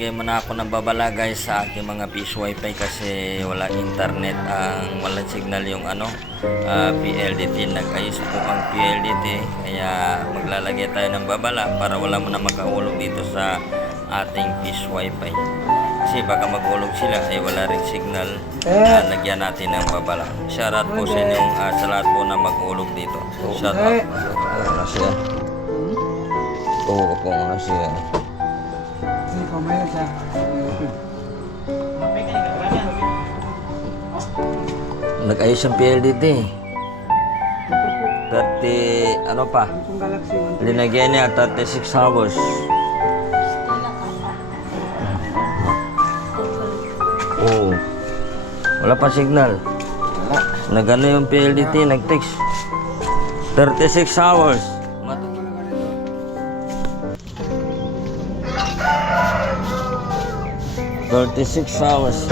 Maglalagay muna ako ng babala guys sa aking mga fish wifi kasi wala internet ang walang signal yung ano ah, PLDT. Nag-ayos po ang PLDT kaya maglalagay tayo ng babala para wala muna makahulog dito sa ating fish wifi. Kasi baka maghulog sila ay wala ring signal. Ah, lagyan natin ng babala. Shoutout po sa inyong ah, sa lahat po na maghulog dito. Shoutout. Ano na siya? Oo, kung ano siya. May sa Nag-ayos ang PLDT. 30, ano pa? Samsung Galaxy 1. Linagyan niya 36 hours. Oo. Wala pa signal. Wala. Nagano yung PLDT, nag-text. 36 hours. 36 hours.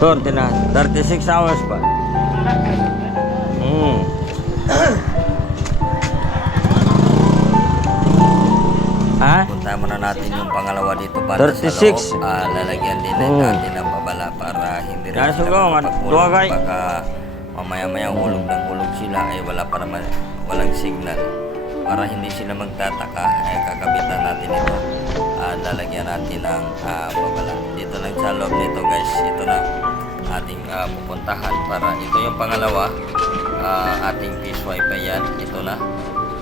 30 na. 36 hours pa. Hmm. ha? Punta muna natin yung pangalawa dito para 36. sa loob. Ah, lalagyan din Hmm. natin ng babala para hindi rin Kaya sila makapagulog. Baka mamaya-maya hulog ng hulog sila ay wala para ma- walang signal. Para hindi sila magtataka, ay kakabitan natin ito. Ah, lalagyan natin ng ah, babala. Dito lang sa loob nito guys. Ito na ating ah, pupuntahan para ito yung pangalawa. Ah, ating fish wifi yan. Ito na.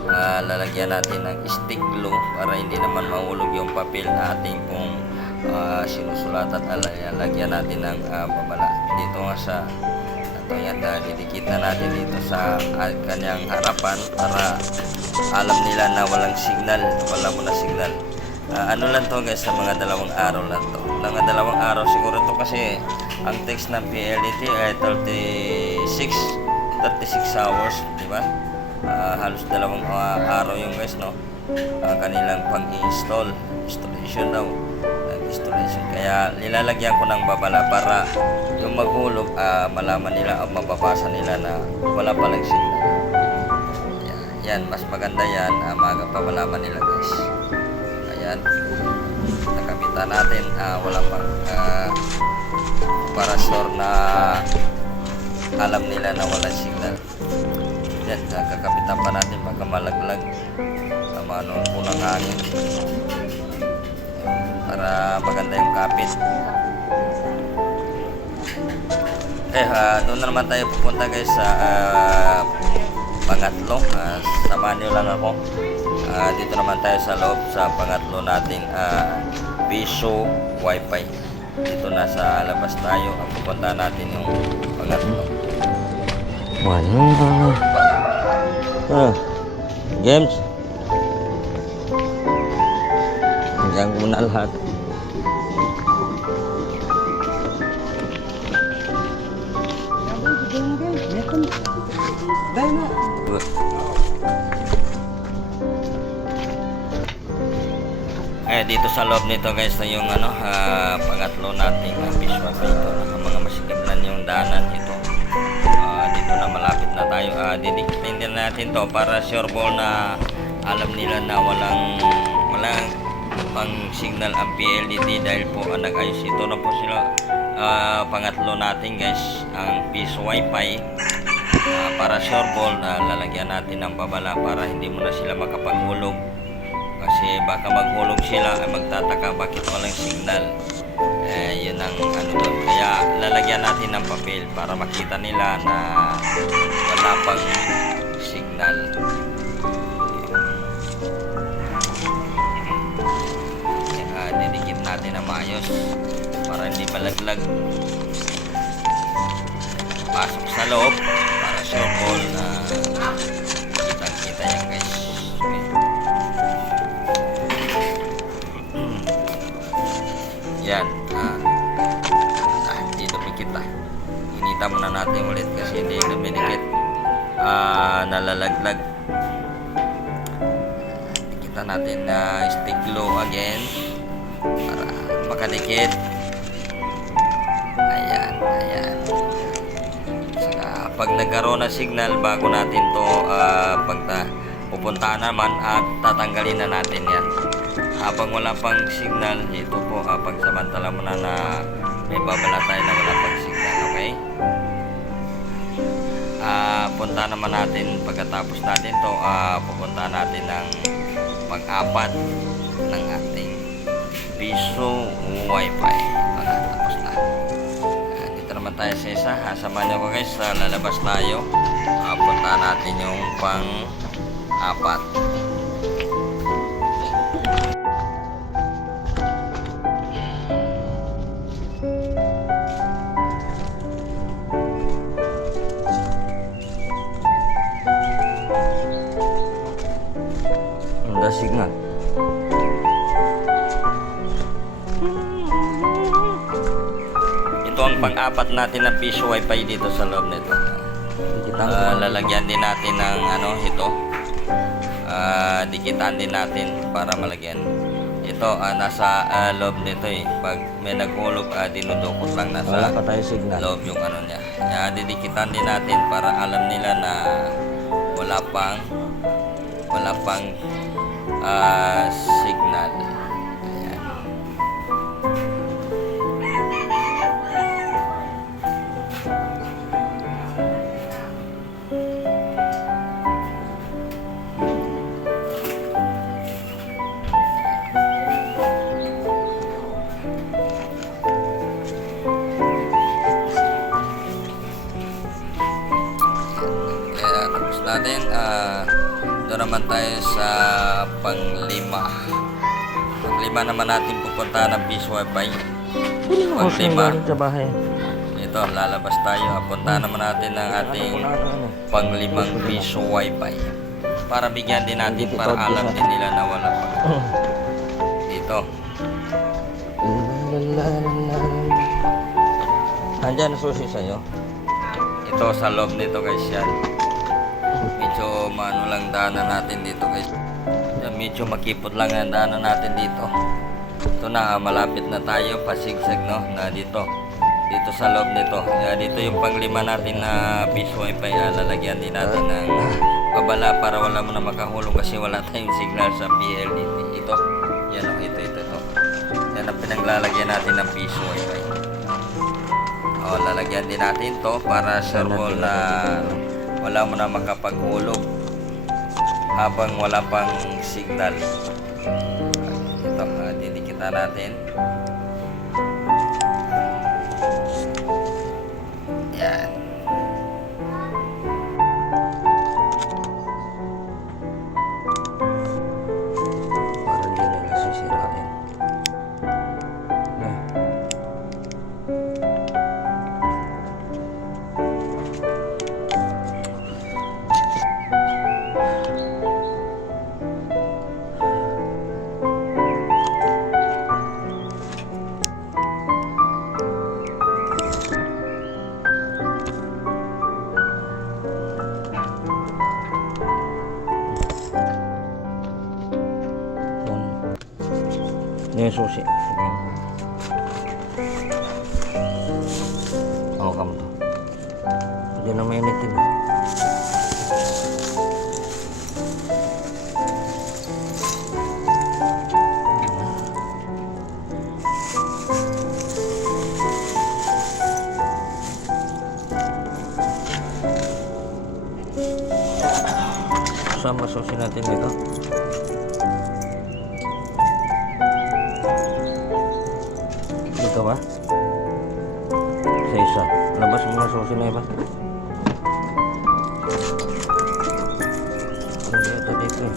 Ah, lalagyan natin ng stick glue para hindi naman mahulog yung papel na ating pong ah, sinusulatan at lalagyan natin ng ah, babala dito nga sa ito yan uh, didikit na natin dito sa ah, kanyang harapan para alam nila na walang signal wala mo na signal Ah, ano lang to guys sa mga dalawang araw lang to. Mga dalawang araw siguro to kasi ang text ng PLDT ay 36 36 hours di ba? Ah, halos dalawang ah, araw yung guys no? Ang kanilang pang-install installation daw. Nag-installation kaya nilalagyan ko ng babala para yung maghulog ah, malaman nila o mababasa nila na wala palang signal. Yan, yan mas maganda yan uh, maaga pa malaman nila guys natin ah, wala pang ah, para sure na alam nila na wala signal yan, kakapitan pa natin baka malaglag sa mga noon punang hangin. Para maganda yung kapit. Eh ah, doon na naman tayo pupunta guys sa ah, pangatlo. Ah, samahan nyo lang ako. Ah, dito naman tayo sa loob sa pangatlo nating uh, Piso Wi-Fi dito na sa labas tayo ang pupunta natin yung pangatlo Ano? Ah. Games. Diyan ko na lahat. Dahil na. Eh, dito sa loob nito guys na yung ano, ah, pangatlo nating uh, fish wifi ito. Naka mga masikiplan yung daanan ito. Ah, dito na malapit na tayo. Uh, didikitin din natin to para sure ball na alam nila na walang walang pang signal ang PLDT dahil po ang nag-ayos ito na po sila ah, pangatlo natin guys ang fish wifi Ah, para sure ball na lalagyan natin ng babala para hindi mo na sila makapaghulog kasi baka maghulog sila ay magtataka bakit walang signal. Eh, yun ang ano doon. Kaya lalagyan natin ng papel para makita nila na wala pang signal. Kaya didikit natin na maayos para hindi malaglag. Pasok sa loob para sure ball na kitang kita yan guys. Yan. Inita muna natin ulit kasi hindi duminikit. Ah, nalalaglag. Kita natin na stick glue again para makadikit. Ayan, ayan. Saka pag nagkaroon ng signal bago natin to ah, pagta pupuntahan naman at tatanggalin na natin yan. habang wala pang signal, ito po, uh, pagsamantala mo na na may babala tayo na wala pang Ah, punta naman natin pagkatapos natin to, ah, pupunta natin ng pang-apat ng ating piso wifi. Ah, tapos na. Ah, dito naman tayo sa isa. Ha, niyo ko guys, sa lalabas tayo. Ah, punta natin yung pang-apat. Ang pang-apat natin na piso wifi dito sa loob nito. Ah, lalagyan din natin ng ano ito. Ah, dikitan din natin para malagyan. Ito ah, nasa ah, loob nito eh. Pag may naghulog, ah, dinudukot lang Wala nasa pa tayo signal. loob yung ano niya. Kaya didikitan din natin para alam nila na wala pang wala pang ah, signal. Tayo sa panglima. Panglima naman natin pupunta ng Peace Wi-Fi. Panglima, sa bahay. ito, lalabas tayo. Punta naman natin ng ating Ano, ano, ano. panglimang piso Wi-Fi. Para bigyan din natin, para alam din nila na wala pa. Dito. Andyan ang susi sa'yo. Ito sa loob nito guys yan. Maano lang daanan natin dito guys. Yan, Medyo makipot lang ang daanan natin dito. Ito na, ah, malapit na tayo, pasigsag no, na dito. Dito sa loob nito. Kaya dito yung panglima natin na fish wifi, ah, lalagyan din natin ng babala para wala mo na makahulong kasi wala tayong signal sa PLDT. Ito, yan o, ito, ito, ito. Yan ang pinaglalagyan natin ng fish wifi. O, lalagyan din natin to para wall na wala mo na makapaghulog habang wala pang signal. Ito, uh, didikita natin. Susi natin dito? Dito ba? Sa isa. Labas mo na susi na iba. Hindi ito dito eh.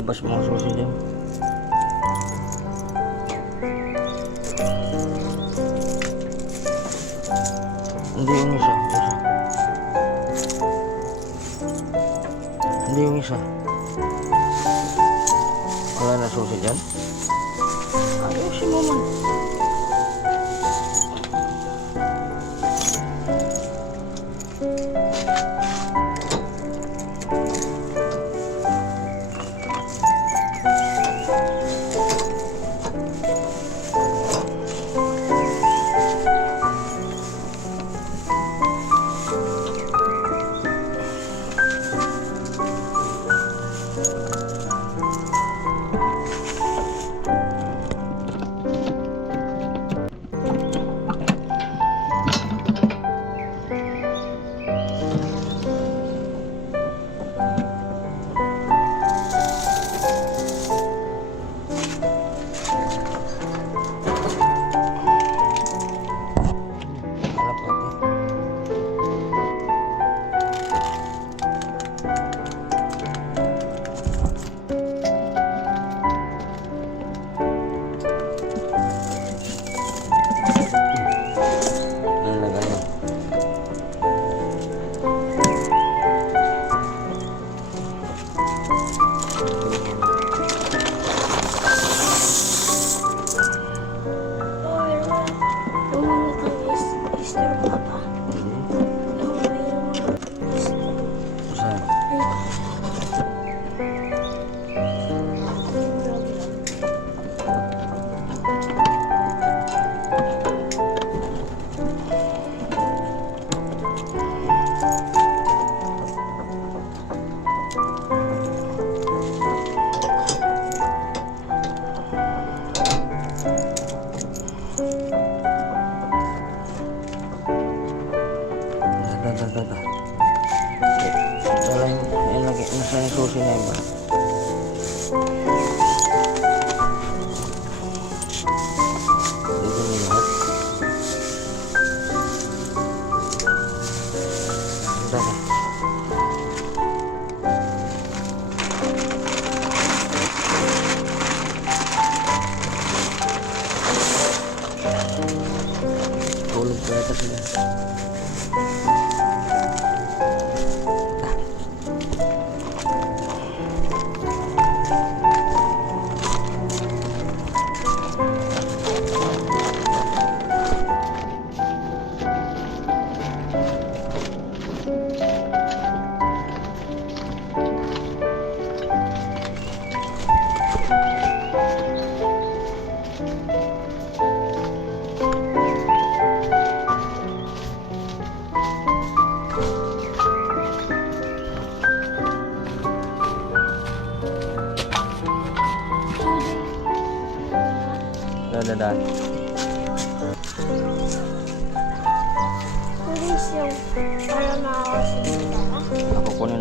Labas ang susi dyan. Susi dyan? Ayusin mo man.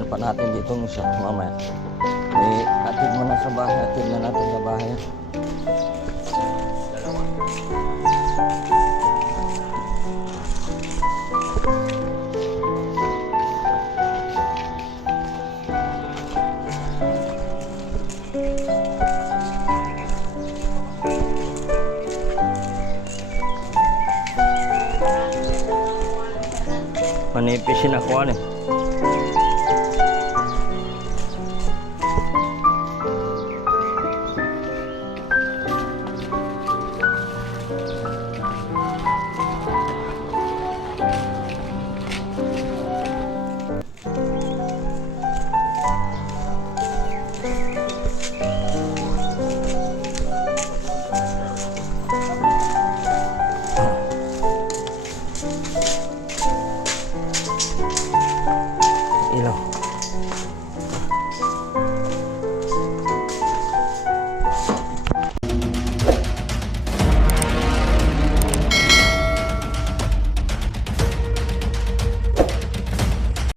Pa natin dito ng isa mamaya. Eh, atid mo na sa bahay. Atid na natin sa bahay. Manipis yung nakuha eh.